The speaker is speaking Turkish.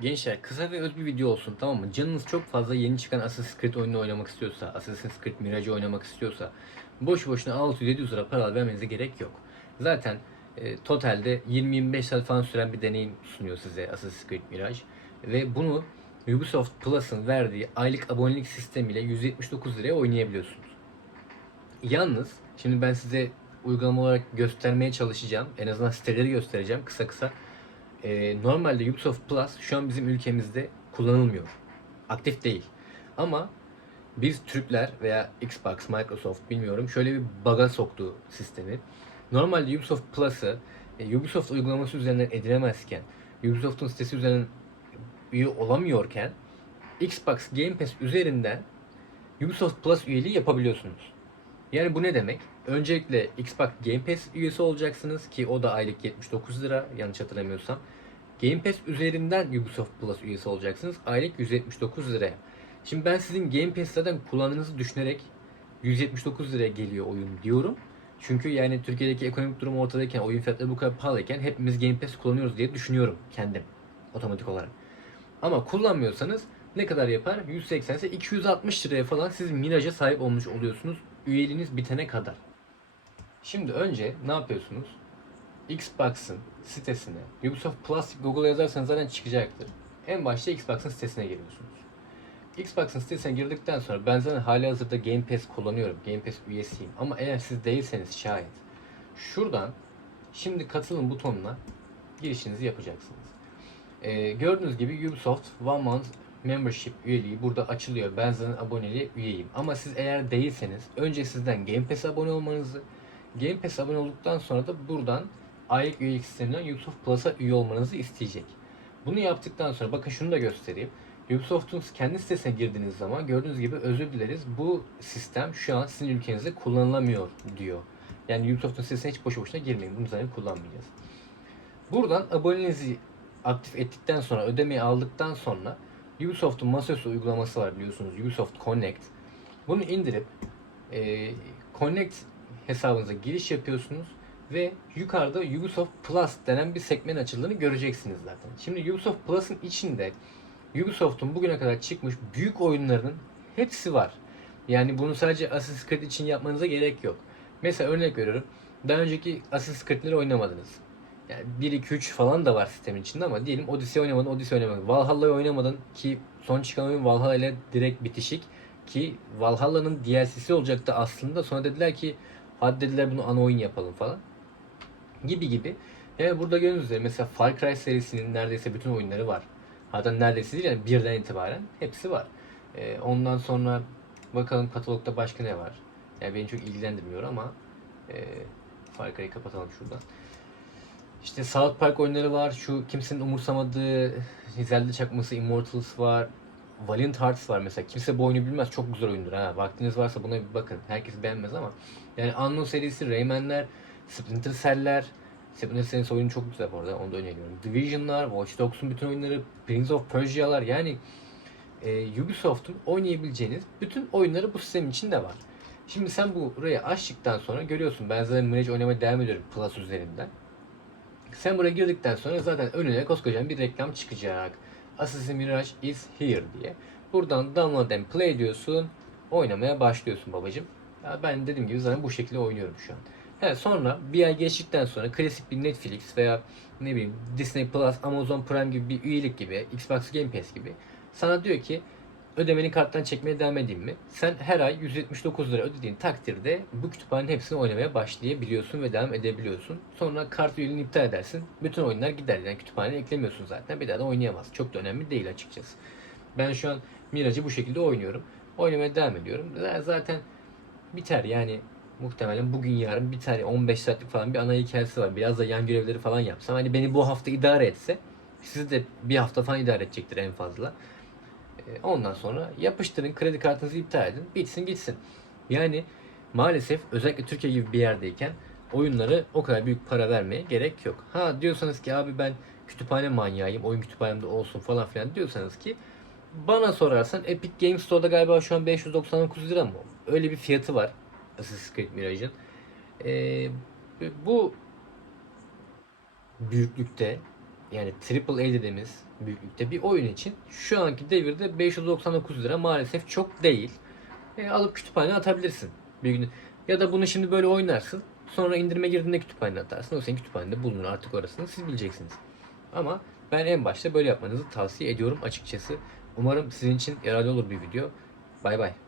Gençler kısa ve öz bir video olsun tamam mı? Canınız çok fazla yeni çıkan Assassin's Creed oyununu oynamak istiyorsa, Assassin's Creed Mirage'ı oynamak istiyorsa boş boşuna 600-700 lira para vermenize gerek yok. Zaten e, totalde 20-25 saat falan süren bir deneyim sunuyor size Assassin's Creed Mirage. Ve bunu Ubisoft Plus'ın verdiği aylık abonelik sistemiyle 179 liraya oynayabiliyorsunuz. Yalnız şimdi ben size uygulama olarak göstermeye çalışacağım. En azından siteleri göstereceğim kısa kısa. Ee, normalde Ubisoft Plus şu an bizim ülkemizde kullanılmıyor. Aktif değil. Ama biz Türkler veya Xbox, Microsoft bilmiyorum şöyle bir bug'a soktu sistemi. Normalde Ubisoft Plus'ı e, Ubisoft uygulaması üzerinden edinemezken, Ubisoft'un sitesi üzerinden üye olamıyorken Xbox Game Pass üzerinden Ubisoft Plus üyeliği yapabiliyorsunuz. Yani bu ne demek? Öncelikle Xbox Game Pass üyesi olacaksınız ki o da aylık 79 lira yanlış hatırlamıyorsam. Game Pass üzerinden Ubisoft Plus üyesi olacaksınız. Aylık 179 liraya. Şimdi ben sizin Game Pass'ten kullandığınızı düşünerek 179 liraya geliyor oyun diyorum. Çünkü yani Türkiye'deki ekonomik durum ortadayken, oyun fiyatları bu kadar pahalıyken hepimiz Game Pass kullanıyoruz diye düşünüyorum kendim otomatik olarak. Ama kullanmıyorsanız ne kadar yapar? 180 ise 260 liraya falan siz Mirage'a sahip olmuş oluyorsunuz üyeliğiniz bitene kadar. Şimdi önce ne yapıyorsunuz? Xbox'ın sitesine Ubisoft Plus Google yazarsanız zaten çıkacaktır. En başta Xbox'ın sitesine giriyorsunuz. Xbox'ın sitesine girdikten sonra ben zaten hali hazırda Game Pass kullanıyorum. Game Pass üyesiyim. Ama eğer siz değilseniz şayet şuradan şimdi katılın butonuna girişinizi yapacaksınız. Ee, gördüğünüz gibi Ubisoft One Month Membership üyeliği burada açılıyor. Ben zaten aboneliğe üyeyim. Ama siz eğer değilseniz önce sizden Game Pass abone olmanızı Game Pass abone olduktan sonra da buradan aylık üyelik sisteminden Ubisoft Plus'a üye olmanızı isteyecek. Bunu yaptıktan sonra bakın şunu da göstereyim. Ubisoft'un kendi sitesine girdiğiniz zaman gördüğünüz gibi özür dileriz bu sistem şu an sizin ülkenizde kullanılamıyor diyor. Yani Ubisoft'un sitesine hiç boşu boşuna girmeyin. Bunu zaten kullanmayacağız. Buradan abonenizi aktif ettikten sonra ödemeyi aldıktan sonra Ubisoft'un masaüstü uygulaması var biliyorsunuz Ubisoft Connect. Bunu indirip e, Connect hesabınıza giriş yapıyorsunuz ve yukarıda Ubisoft Plus denen bir segment açıldığını göreceksiniz zaten. Şimdi Ubisoft Plus'ın içinde Ubisoft'un bugüne kadar çıkmış büyük oyunlarının hepsi var. Yani bunu sadece Assassin's Creed için yapmanıza gerek yok. Mesela örnek veriyorum. Daha önceki Assassin's Creed'leri oynamadınız. Yani 1 2 3 falan da var sistemin içinde ama diyelim Odyssey oynamadın, Odyssey oynamadın. Valhalla'yı oynamadın ki son çıkan oyun Valhalla ile direkt bitişik ki Valhalla'nın DLC'si olacaktı aslında. Sonra dediler ki hadi dediler bunu ana oyun yapalım falan. Gibi gibi. Yani burada gördüğünüz üzere mesela Far Cry serisinin neredeyse bütün oyunları var. Hatta neredeyse değil yani birden itibaren hepsi var. Ee, ondan sonra bakalım katalogda başka ne var. Yani beni çok ilgilendirmiyor ama e, Far Cry'ı kapatalım şuradan. İşte South Park oyunları var. Şu kimsenin umursamadığı Zelda çakması Immortals var. Valiant Hearts var mesela. Kimse bu oyunu bilmez. Çok güzel oyundur ha. Vaktiniz varsa buna bir bakın. Herkes beğenmez ama. Yani Unknown serisi, Rayman'ler, Splinter Cell'ler. Splinter serisi oyunu çok güzel bu arada. Onu da öneriyorum. Division'lar, Watch Dogs'un bütün oyunları, Prince of Persia'lar. Yani e, Ubisoft'un oynayabileceğiniz bütün oyunları bu sistemin içinde var. Şimdi sen bu burayı açtıktan sonra görüyorsun. Ben zaten Mirage oynamaya devam ediyorum Plus üzerinden. Sen buraya girdikten sonra zaten önüne koskocaman bir reklam çıkacak. Assassin's Mirage is here diye. Buradan download and play diyorsun. Oynamaya başlıyorsun babacım. Ya ben dediğim gibi zaten bu şekilde oynuyorum şu an. Evet, sonra bir ay geçtikten sonra klasik bir Netflix veya ne bileyim Disney Plus, Amazon Prime gibi bir üyelik gibi, Xbox Game Pass gibi sana diyor ki ödemeni karttan çekmeye devam edeyim mi? Sen her ay 179 lira ödediğin takdirde bu kütüphanenin hepsini oynamaya başlayabiliyorsun ve devam edebiliyorsun. Sonra kart üyeliğini iptal edersin. Bütün oyunlar gider. Yani kütüphaneye eklemiyorsun zaten. Bir daha da oynayamaz. Çok da önemli değil açıkçası. Ben şu an Mirage'ı bu şekilde oynuyorum. Oynamaya devam ediyorum. Zaten biter yani muhtemelen bugün yarın bir tane 15 saatlik falan bir ana hikayesi var. Biraz da yan görevleri falan yapsam. Hani beni bu hafta idare etse sizi de bir hafta falan idare edecektir en fazla. E, Ondan sonra yapıştırın kredi kartınızı iptal edin. Bitsin gitsin. Yani maalesef özellikle Türkiye gibi bir yerdeyken oyunları o kadar büyük para vermeye gerek yok. Ha diyorsanız ki abi ben kütüphane manyağıyım. Oyun kütüphanemde olsun falan filan diyorsanız ki bana sorarsan Epic Games Store'da galiba şu an 599 lira mı? Öyle bir fiyatı var Assassin's Creed Mirage'ın. Ee, bu büyüklükte yani AAA dediğimiz büyüklükte bir oyun için şu anki devirde 599 lira maalesef çok değil. E, alıp kütüphaneye atabilirsin. Bir gün. Ya da bunu şimdi böyle oynarsın. Sonra indirime girdiğinde kütüphaneye atarsın. O senin kütüphanede bulunur artık orasını siz bileceksiniz. Ama ben en başta böyle yapmanızı tavsiye ediyorum açıkçası. Umarım sizin için yararlı olur bir video. Bay bay.